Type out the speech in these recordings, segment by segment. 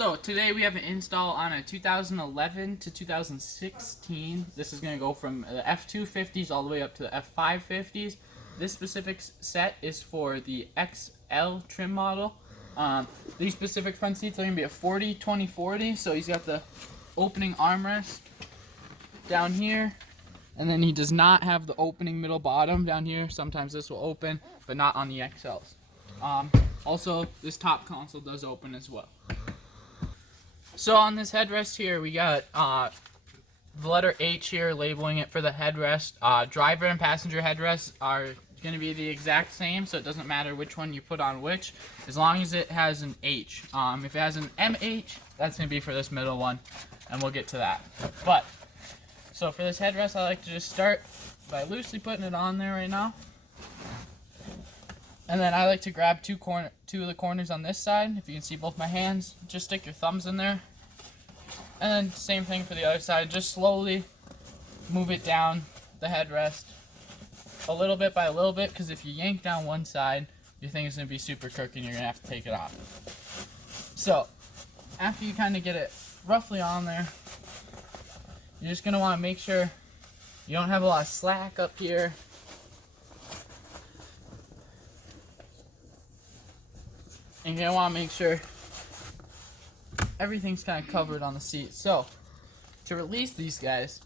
So today we have an install on a 2011 to 2016. This is going to go from the F-250s all the way up to the F-550s. This specific set is for the XL trim model. These specific front seats are going to be a 40-20-40. So he's got the opening armrest down here. And then he does not have the opening middle bottom down here. Sometimes this will open, but not on the XLs. Also, this top console does open as well. So on this headrest here, we got the letter H here labeling it for the headrest. Driver and passenger headrests are going to be the exact same, so it doesn't matter which one you put on which, as long as it has an H. If it has an MH, that's going to be for this middle one, and we'll get to that. So for this headrest, I like to just start by loosely putting it on there right now. And then I like to grab two of the corners on this side. If you can see both my hands, just stick your thumbs in there. And then same thing for the other side. Just slowly move it down the headrest a little bit by a little bit, because if you yank down one side, your thing is going to be super crooked and you're going to have to take it off. So after you kind of get it roughly on there, you're just going to want to make sure you don't have a lot of slack up here. And you're going to want to make sure everything's kind of covered on the seat. So, to release these guys,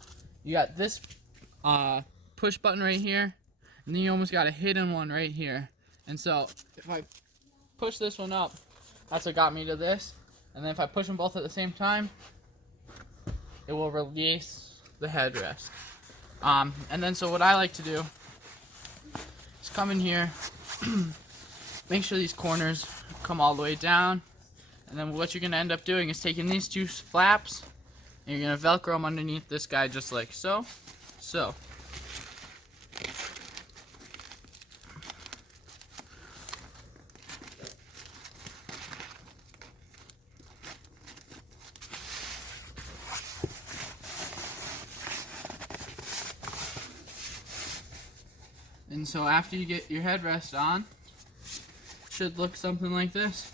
you got this push button right here, and then you almost got a hidden one right here. And so, if I push this one up, that's what got me to this. And then if I push them both at the same time, it will release the headrest. And then so what I like to do is come in here, make sure these corners come all the way down, and then what you're going to end up doing is taking these two flaps and you're going to velcro them underneath this guy just like so. And so after you get your headrest on, it should look something like this.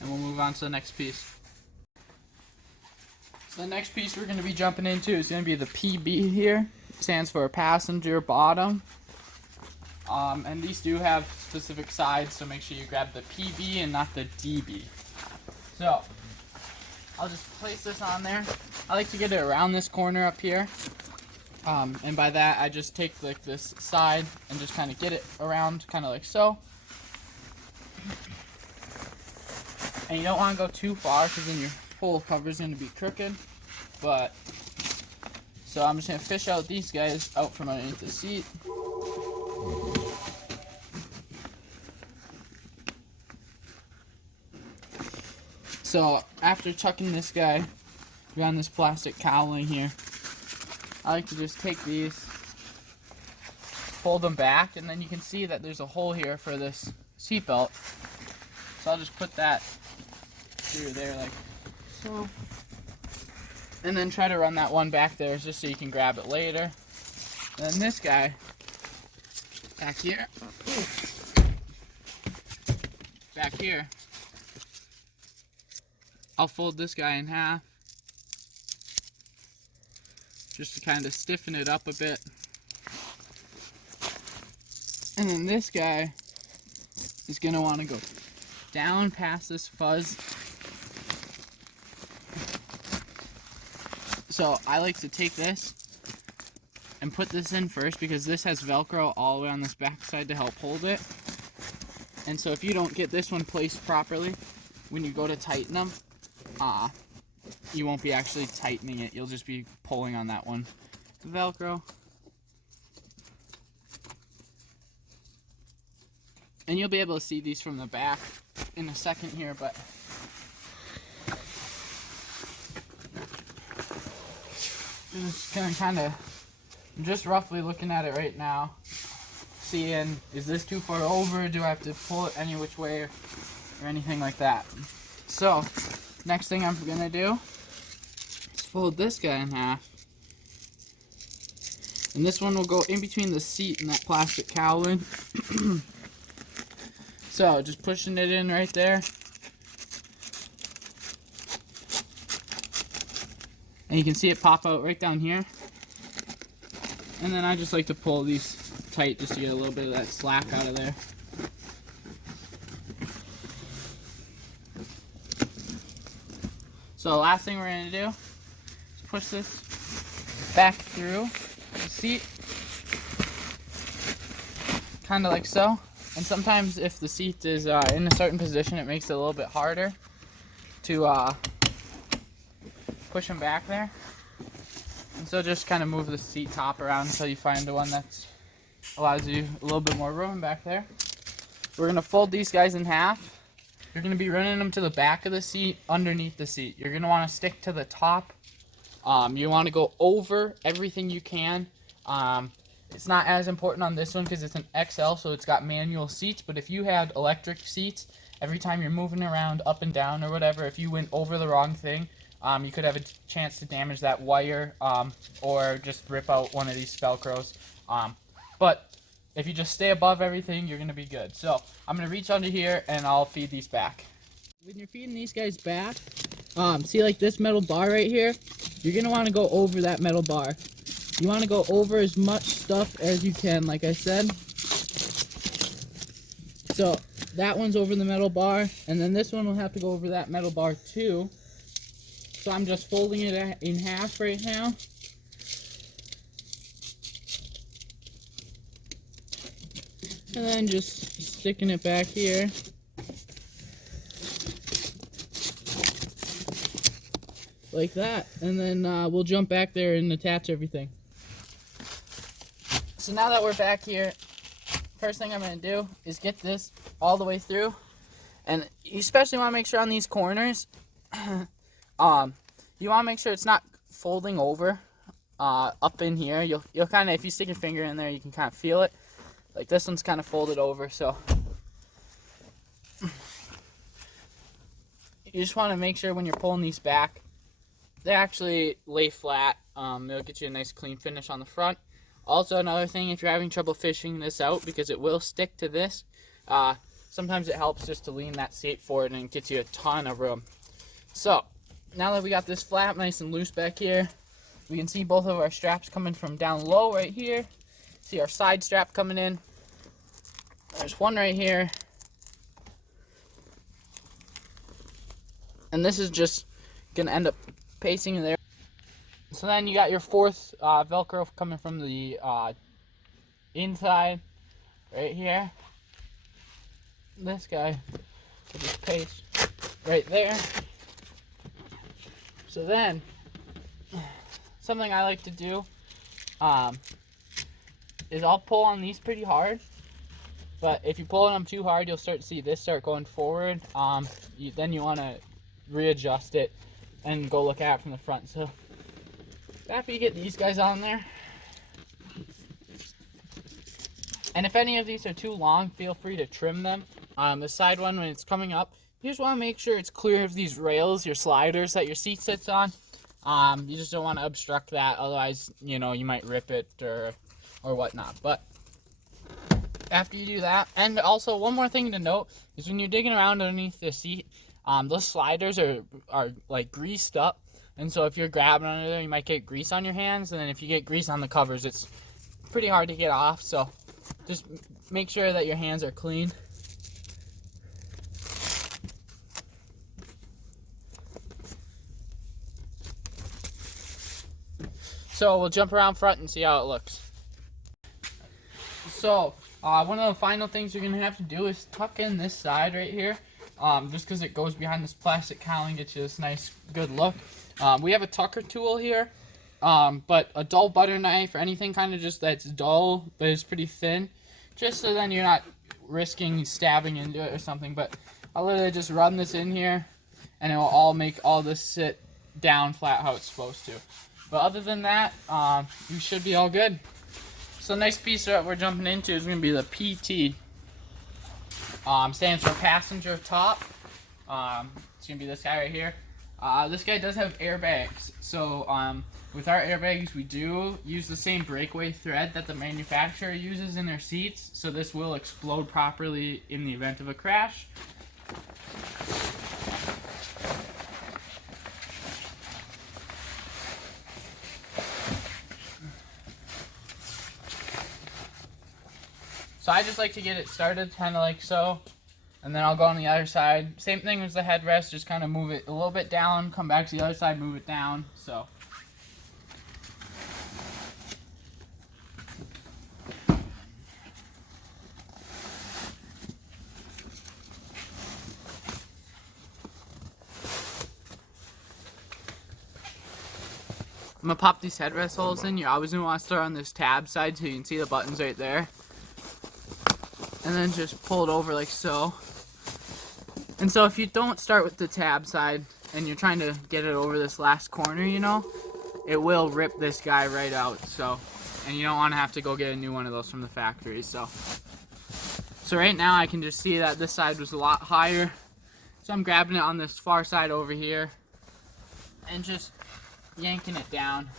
And we'll move on to the next piece. So the next piece we're going to be jumping into is going to be the PB here. It stands for passenger bottom. And these do have specific sides, so make sure you grab the PB and not the DB. So I'll just place this on there. I like to get it around this corner up here. And by that, I just take like this side and just kind of get it around, kind of like so. And you don't want to go too far, because then your whole cover is going to be crooked. So I'm just going to fish out these guys out from underneath the seat. So after tucking this guy around this plastic cowling here, I like to just take these, fold them back, and then you can see that there's a hole here for this seatbelt. So I'll just put that through there like so. And then try to run that one back there just so you can grab it later. And then this guy back here, I'll fold this guy in half, just to kind of stiffen it up a bit. And then this guy is going to want to go down past this fuzz. So I like to take this and put this in first, because this has Velcro all the way on this back side to help hold it. And so if you don't get this one placed properly, when you go to tighten them, you won't be actually tightening it. You'll just be pulling on that one. The Velcro. And you'll be able to see these from the back in a second here, but just gonna kind of, just roughly looking at it right now, seeing, is this too far over? Do I have to pull it any which way or anything like that? So next thing I'm gonna do is fold this guy in half, and this one will go in between the seat and that plastic cowling. So just pushing it in right there, and you can see it pop out right down here. And then I just like to pull these tight just to get a little bit of that slack out of there. So the last thing we're going to do is push this back through the seat, kind of like so. And sometimes if the seat is in a certain position, it makes it a little bit harder to push them back there. And so just kind of move the seat top around until you find the one that allows you a little bit more room back there. We're going to fold these guys in half. You're going to be running them to the back of the seat, underneath the seat. You're going to want to stick to the top. You want to go over everything you can. It's not as important on this one because it's an XL, so it's got manual seats. But if you had electric seats, every time you're moving around up and down or whatever, if you went over the wrong thing, you could have a chance to damage that wire or just rip out one of these Velcros. But if you just stay above everything, you're going to be good. So I'm going to reach under here and I'll feed these back. When you're feeding these guys back, see like this metal bar right here? You're going to want to go over that metal bar. You want to go over as much stuff as you can, like I said. So that one's over the metal bar, and then this one will have to go over that metal bar too. So I'm just folding it in half right now. And then just sticking it back here. Like that. And then we'll jump back there and attach everything. So now that we're back here, first thing I'm going to do is get this all the way through. And you especially want to make sure on these corners, you want to make sure it's not folding over up in here. You'll kind of, if you stick your finger in there, you can kind of feel it. Like this one's kind of folded over, so you just want to make sure when you're pulling these back, they actually lay flat. It'll get you a nice clean finish on the front. Also, another thing, if you're having trouble fishing this out, because it will stick to this, sometimes it helps just to lean that seat forward and it gets you a ton of room. So, now that we got this flap nice and loose back here, we can see both of our straps coming from down low right here. See our side strap coming in. There's one right here. And this is just going to end up pasting in there. So then you got your fourth Velcro coming from the inside right here. This guy will just paste right there. So then, something I like to do is I'll pull on these pretty hard. But if you pull on them too hard, you'll start to see this start going forward. Then you want to readjust it and go look at it from the front. So after you get these guys on there, and if any of these are too long, feel free to trim them. The side one, when it's coming up, you just want to make sure it's clear of these rails, your sliders that your seat sits on. You just don't want to obstruct that, otherwise, you know, you might rip it or whatnot. But after you do that, and also one more thing to note is when you're digging around underneath the seat, those sliders are like greased up, and so if you're grabbing under there, you might get grease on your hands, and then if you get grease on the covers, it's pretty hard to get off. So just make sure that your hands are clean. So we'll jump around front and see how it looks. So one of the final things you're gonna have to do is tuck in this side right here, just because it goes behind this plastic cowling, gets you this nice good look. We have a tucker tool here, but a dull butter knife or anything kind of just that's dull but it's pretty thin, just so then you're not risking stabbing into it or something. But I'll literally just run this in here and it will all make all this sit down flat how it's supposed to. But other than that, you should be all good. So the next piece that we're jumping into is going to be the PT. Stands for passenger top. It's going to be this guy right here. This guy does have airbags. So with our airbags, we do use the same breakaway thread that the manufacturer uses in their seats. So this will explode properly in the event of a crash. So I just like to get it started kind of like so, and then I'll go on the other side. Same thing as the headrest, just kind of move it a little bit down, come back to the other side, move it down. So. I'm gonna pop these headrest holes in. You're always gonna want to start on this tab side so you can see the buttons right there. And then just pull it over like so. And so if you don't start with the tab side and you're trying to get it over this last corner, you know, it will rip this guy right out. So, and you don't want to have to go get a new one of those from the factory. So right now I can just see that this side was a lot higher. So I'm grabbing it on this far side over here and just yanking it down.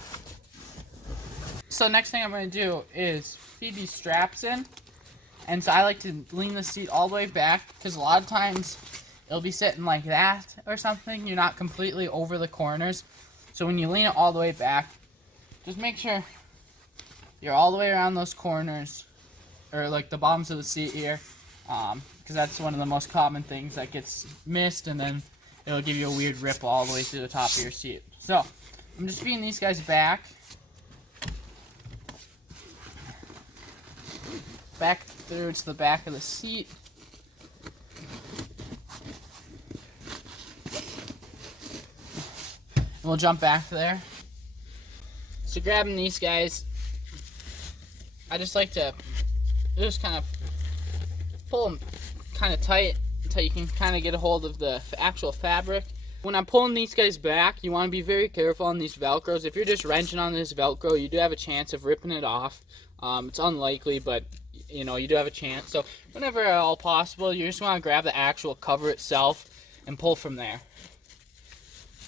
So next thing I'm going to do is feed these straps in. And so I like to lean the seat all the way back because a lot of times it'll be sitting like that or something. You're not completely over the corners. So when you lean it all the way back, just make sure you're all the way around those corners or like the bottoms of the seat here, because that's one of the most common things that gets missed, and then it'll give you a weird rip all the way through the top of your seat. So I'm just feeding these guys back through to the back of the seat. And we'll jump back there. So grabbing these guys, I just like to just kind of pull them kind of tight until you can kind of get a hold of the actual fabric. When I'm pulling these guys back, you want to be very careful on these Velcros. If you're just wrenching on this Velcro, you do have a chance of ripping it off. It's unlikely, but you know, you do have a chance. So whenever at all possible, you just want to grab the actual cover itself and pull from there.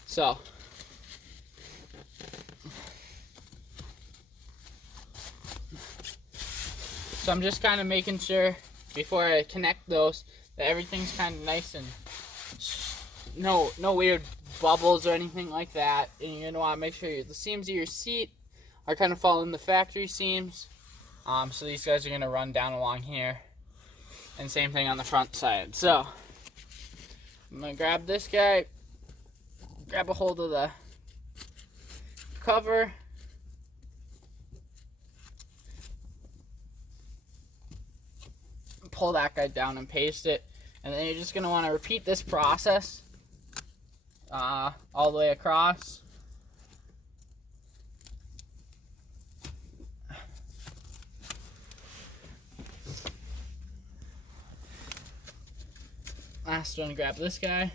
So I'm just kind of making sure before I connect those that everything's kind of nice and no weird bubbles or anything like that. And you're gonna want to make sure the seams of your seat are kind of following the factory seams. So these guys are gonna run down along here, and same thing on the front side. So I'm gonna grab this guy, grab a hold of the cover, pull that guy down and paste it, and then you're just gonna want to repeat this process all the way across. Last one, grab this guy.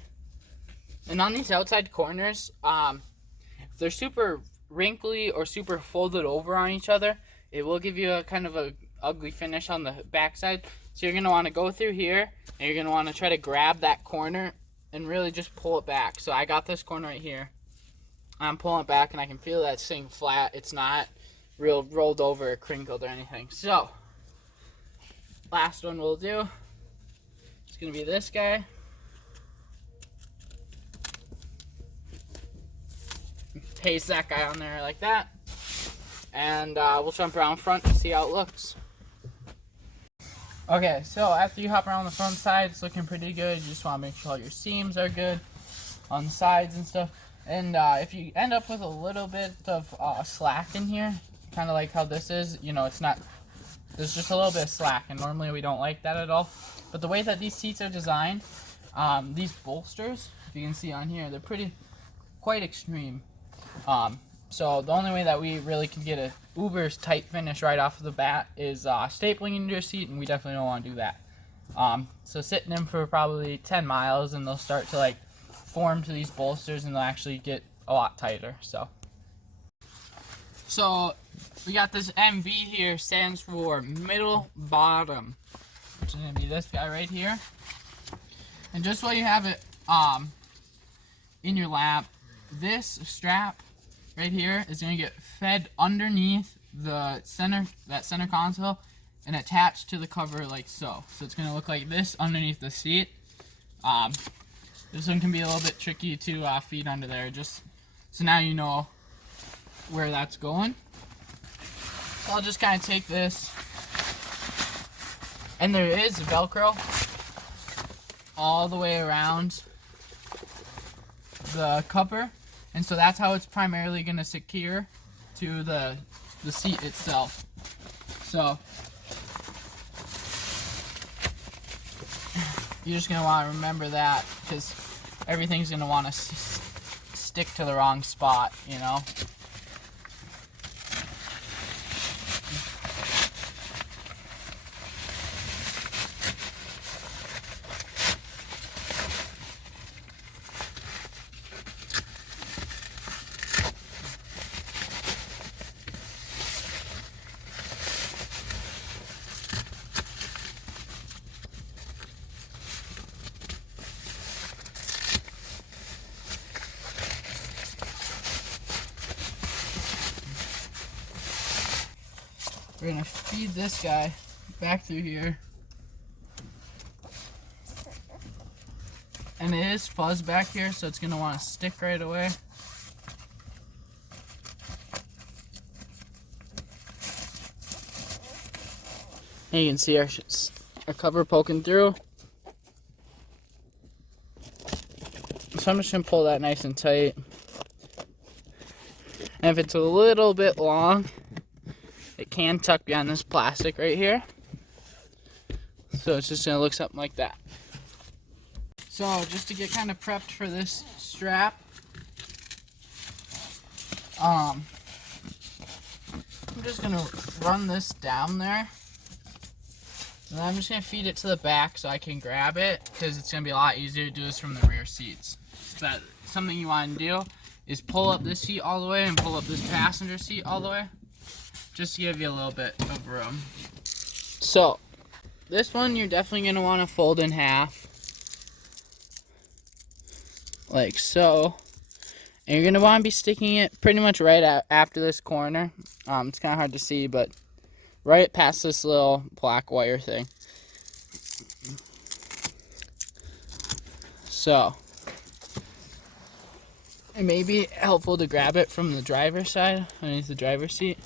And on these outside corners, if they're super wrinkly or super folded over on each other, it will give you a kind of a ugly finish on the backside. So you're going to want to go through here, and you're going to want to try to grab that corner and really just pull it back. So I got this corner right here. I'm pulling it back, and I can feel that staying flat. It's not real rolled over or crinkled or anything. So last one we'll do, it's going to be this guy. Paste that guy on there like that. And we'll jump around front to see how it looks. Okay, so after you hop around the front side, it's looking pretty good. You just want to make sure all your seams are good on the sides and stuff. And if you end up with a little bit of slack in here, kind of like how this is, you know, it's not, there's just a little bit of slack, and normally we don't like that at all. But the way that these seats are designed, these bolsters, if you can see on here, they're quite extreme. So the only way that we really can get a uber's tight finish right off of the bat is stapling into your seat, and we definitely don't want to do that. So sitting them for probably 10 miles, and they'll start to like form to these bolsters, and they'll actually get a lot tighter. So we got this MB here, stands for middle bottom, which is going to be this guy right here. And just while you have it in your lap, this strap right here is going to get fed underneath the center console and attached to the cover like so. So it's going to look like this underneath the seat. This one can be a little bit tricky to feed under there, just so now you know where that's going. So I'll just kind of take this And there is Velcro all the way around the cover, and so that's how it's primarily going to secure to the seat itself. So you're just going to want to remember that, because everything's going to want to stick to the wrong spot, you know. We're gonna feed this guy back through here. And it is fuzz back here, so it's gonna wanna stick right away. And you can see our cover poking through. So I'm just gonna pull that nice and tight. And if it's a little bit long, it can tuck behind this plastic right here. So it's just gonna look something like that. So just to get kind of prepped for this strap, I'm just gonna run this down there. And I'm just gonna feed it to the back so I can grab it, because it's gonna be a lot easier to do this from the rear seats. But something you want to do is pull up this seat all the way and pull up this passenger seat all the way, just to give you a little bit of room. So this one you're definitely going to want to fold in half, like so. And you're going to want to be sticking it pretty much right after this corner. It's kind of hard to see, but right past this little black wire thing. So it may be helpful to grab it from the driver's side, underneath the driver's seat.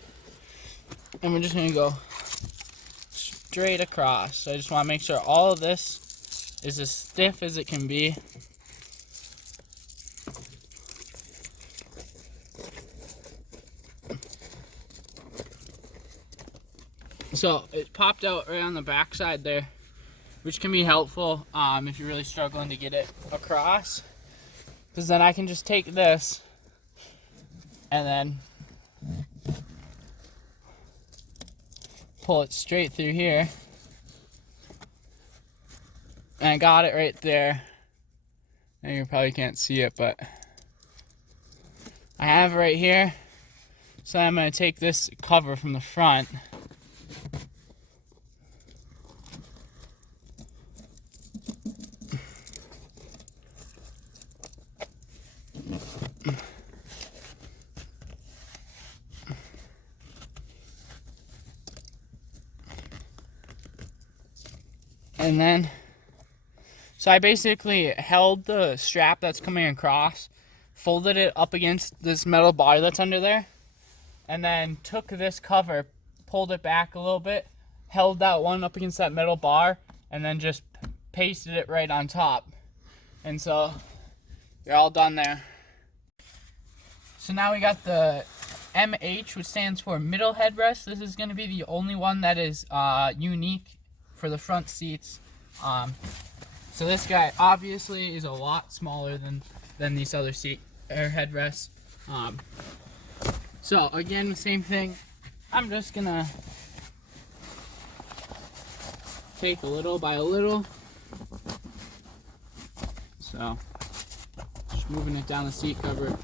And we're just going to go straight across. So I just want to make sure all of this is as stiff as it can be. So it popped out right on the back side there, which can be helpful if you're really struggling to get it across. Because then I can just take this and then pull it straight through here. And I got it right there. And you probably can't see it, but I have it right here. So I'm going to take this cover from the front. And then, so I basically held the strap that's coming across, folded it up against this metal bar that's under there, and then took this cover, pulled it back a little bit, held that one up against that metal bar, and then just pasted it right on top. And so you're all done there. So now we got the MH, which stands for middle headrest. This is going to be the only one that is unique for the front seats. So this guy obviously is a lot smaller than these other seat or headrests. So again, the same thing. I'm just gonna take a little by a little. So just moving it down the seat cover.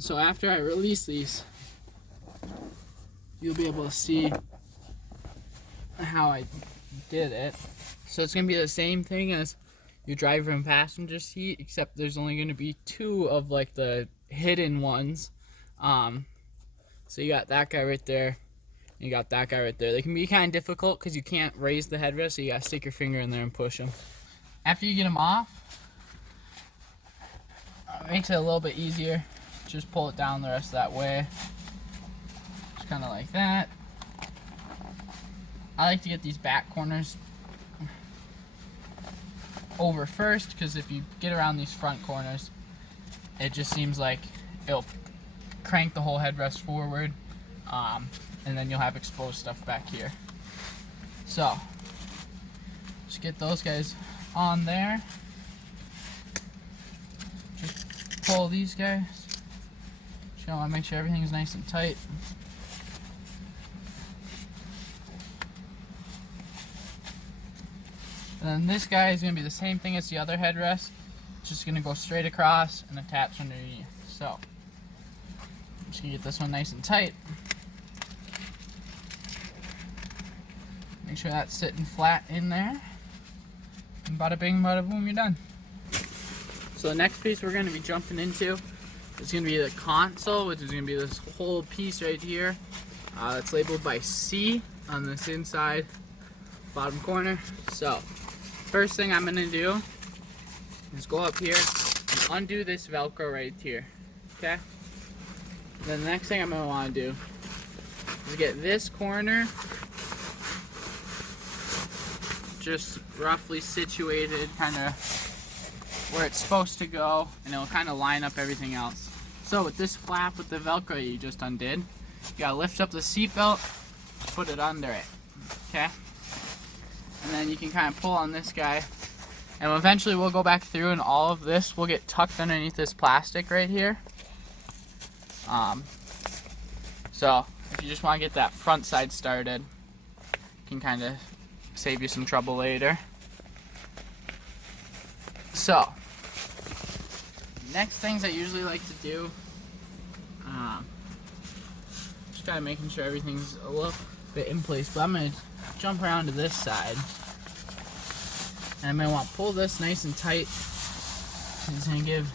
So after I release these, you'll be able to see how I did it. So it's going to be the same thing as your driver and passenger seat, except there's only going to be two of like the hidden ones. So you got that guy right there, and you got that guy right there. They can be kind of difficult because you can't raise the headrest, so you got to stick your finger in there and push them. After you get them off, it makes it a little bit easier. Just pull it down the rest of that way. Just kind of like that. I like to get these back corners over first, because if you get around these front corners, it just seems like it'll crank the whole headrest forward, and then you'll have exposed stuff back here. So just get those guys on there. Just pull these guys. Just want to make sure everything's nice and tight. And then this guy is going to be the same thing as the other headrest. It's just going to go straight across and attach underneath. So I'm just going to get this one nice and tight. Make sure that's sitting flat in there. And bada bing, bada boom, you're done. So the next piece we're going to be jumping into is going to be the console, which is going to be this whole piece right here. It's labeled by C on this inside bottom corner. So first thing I'm going to do is go up here and undo this Velcro right here. Okay? Then the next thing I'm going to want to do is get this corner just roughly situated, kind of where it's supposed to go, and it'll kind of line up everything else. So with this flap with the Velcro you just undid, you gotta lift up the seat belt, put it under it, okay? And then you can kind of pull on this guy, and eventually we'll go back through and all of this will get tucked underneath this plastic right here. So if you just want to get that front side started, you can kind of save you some trouble later. So next things I usually like to do, just kind of making sure everything's a little bit in place, but I'm going to jump around to this side, and I'm going to want to pull this nice and tight. It's going to give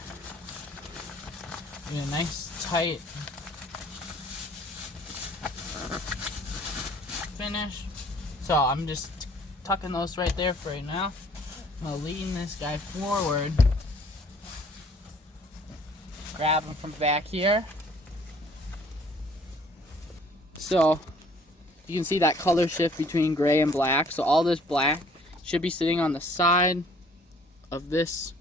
it a nice tight finish. So I'm just tucking those right there for right now. I'm going to lean this guy forward, grab him from back here. So you can see that color shift between gray and black. So all this black should be sitting on the side of this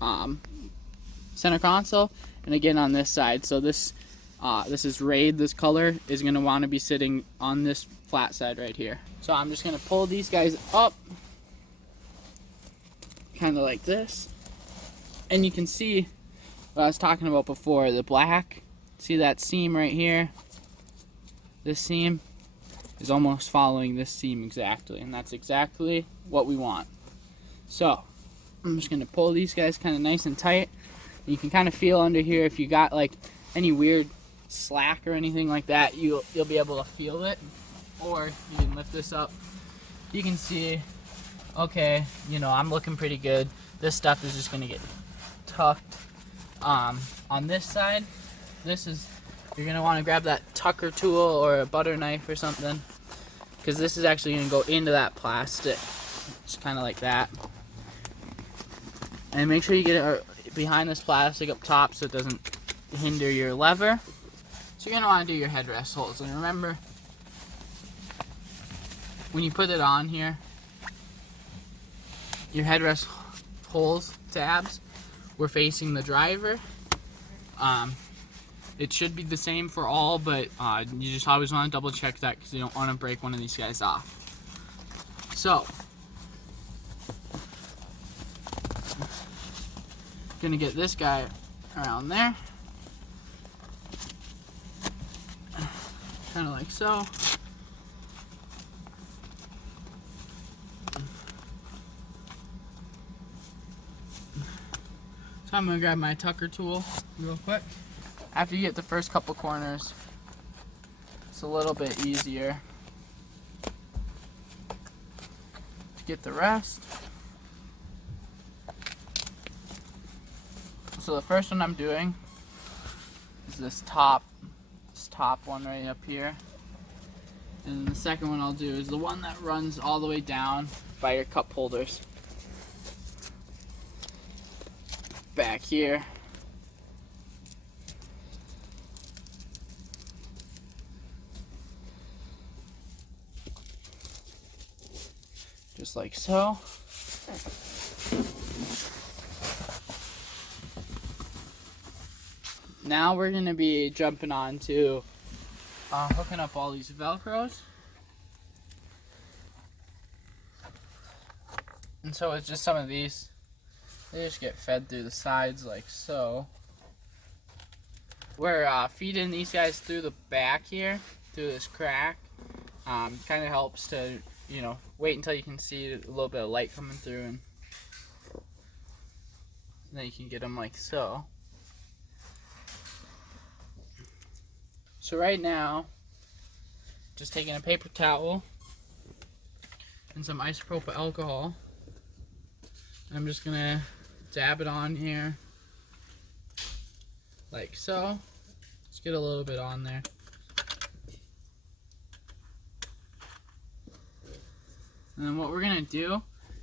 center console, and again on this side. So this is Raid, this color is going to want to be sitting on this flat side right here. So I'm just going to pull these guys up, kind of like this. And you can see what I was talking about before, the black. See that seam right here? This seam is almost following this seam exactly, and that's exactly what we want. So I'm just going to pull these guys kind of nice and tight. You can kind of feel under here if you got like any weird slack or anything like that, you'll be able to feel it. Or you can lift this up, you can see, okay, you know, I'm looking pretty good. This stuff is just going to get tucked. On this side, you're going to want to grab that tucker tool or a butter knife or something, because this is actually going to go into that plastic, just kind of like that. And make sure you get it behind this plastic up top so it doesn't hinder your lever. So you're going to want to do your headrest holes, and remember, when you put it on here, your headrest holes tabs were facing the driver. It should be the same for all, but you just always want to double check that because you don't want to break one of these guys off. So, gonna get this guy around there, kind of like so. So I'm gonna grab my tucker tool real quick. After you get the first couple corners, it's a little bit easier to get the rest. So the first one I'm doing is this top one right up here. And the second one I'll do is the one that runs all the way down by your cup holders. Back here. just like so. Now we're going to be jumping on to hooking up all these Velcros. And so it's just some of these, they just get fed through the sides like so. We're feeding these guys through the back here, through this crack. Kind of helps to, you know, wait until you can see a little bit of light coming through, and then you can get them like so. So right now, just taking a paper towel and some isopropyl alcohol. I'm just gonna dab it on here like so. Let's get a little bit on there. And then what we're gonna do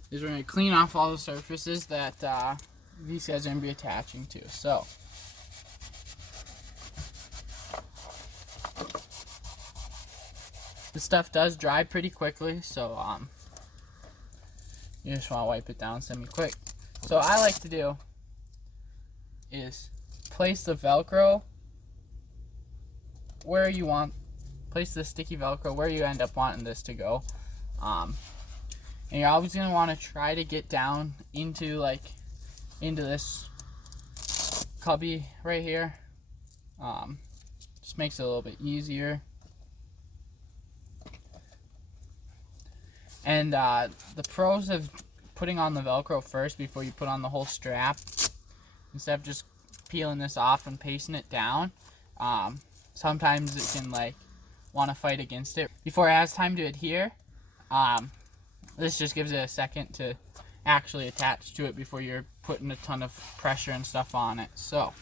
is we're gonna clean off all the surfaces that these guys are gonna be attaching to. So this stuff does dry pretty quickly, so you just want to wipe it down semi-quick. So what I like to do is place the Velcro where you want, place the sticky Velcro where you end up wanting this to go. And you're always going to want to try to get down into this cubby right here. Just makes it a little bit easier. And the pros of putting on the Velcro first before you put on the whole strap, instead of just peeling this off and pasting it down, sometimes it can want to fight against it before it has time to adhere. This just gives it a second to actually attach to it before you're putting a ton of pressure and stuff on it. So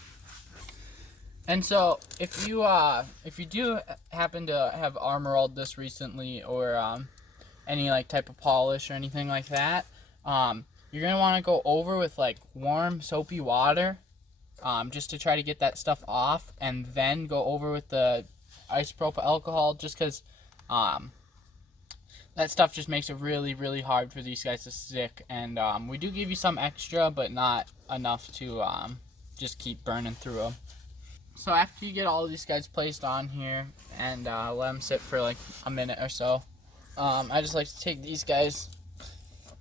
if you do happen to have armor rolled this recently, or any type of polish or anything like that, you're gonna want to go over with warm soapy water, just to try to get that stuff off, and then go over with the isopropyl alcohol, just because that stuff just makes it really, really hard for these guys to stick. And we do give you some extra, but not enough to just keep burning through them. So after you get all of these guys placed on here and let them sit for a minute or so, I just like to take these guys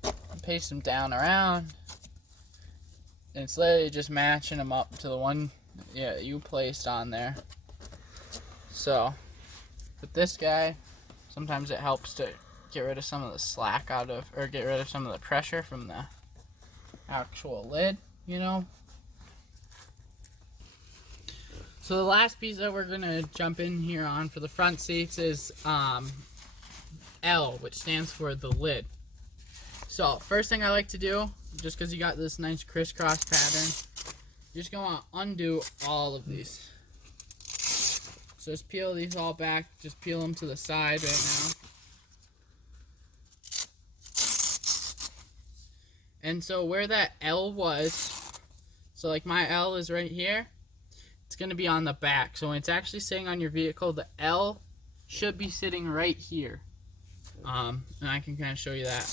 and paste them down around, and it's literally just matching them up to the one you placed on there. So with this guy, sometimes it helps to get rid of some of the slack out of, or get rid of some of the pressure from the actual lid, you know. So the last piece that we're gonna jump in here on for the front seats is L, which stands for the lid. So first thing I like to do, just because you got this nice crisscross pattern, you're just gonna want to undo all of these. So just peel these all back, just peel them to the side right now. And so where that L was, so my L is right here, it's gonna be on the back. So when it's actually sitting on your vehicle, the L should be sitting right here. And I can kind of show you that.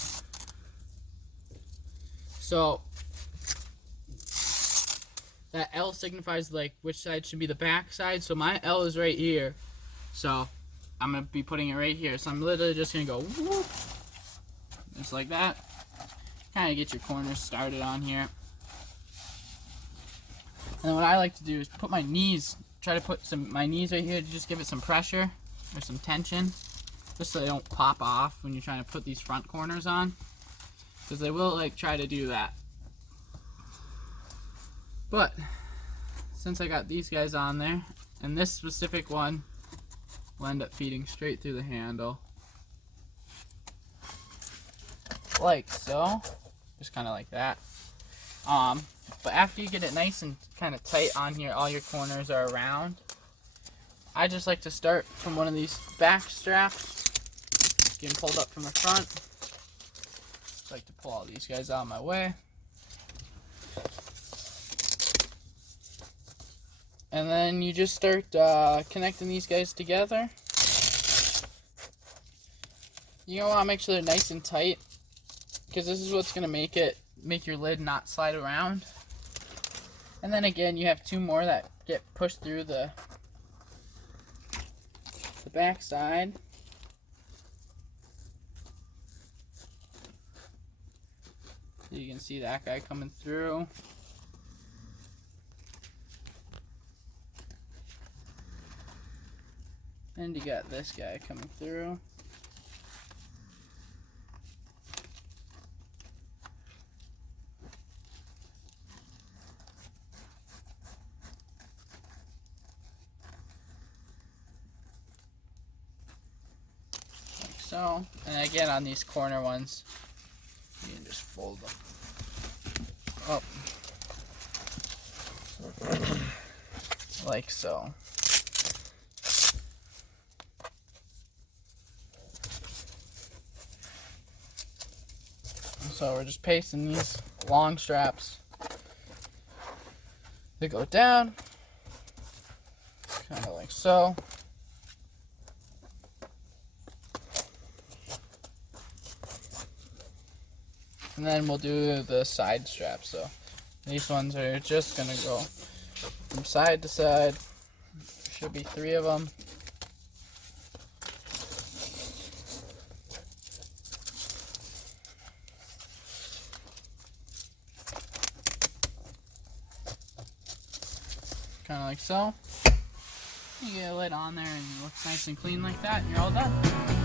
So that L signifies which side should be the back side. So my L is right here, so I'm gonna be putting it right here. So I'm literally just gonna go whoop, just like that. Kind of get your corners started on here. And then what I like to do is put my knees, try to put my knees right here to just give it some pressure or some tension, just so they don't pop off when you're trying to put these front corners on, because they will try to do that. But since I got these guys on there, and this specific one will end up feeding straight through the handle, like so, just kind of like that. But after you get it nice and kind of tight on here, all your corners are around, I just like to start from one of these back straps, getting pulled up from the front. Just like to pull all these guys out of my way. And then you just start connecting these guys together. You're gonna want to make sure they're nice and tight. because this is what's going to make your lid not slide around. And then again, you have two more that get pushed through the back side. You can see that guy coming through. And you got this guy coming through. Like so. And again, on these corner ones, you can just fold them up. Like so. So we're just pasting these long straps. They go down, kind of like so. And then we'll do the side straps. So these ones are just gonna go from side to side. There should be 3 of them. Kind of like so. You get a lid on there and it looks nice and clean like that, and you're all done.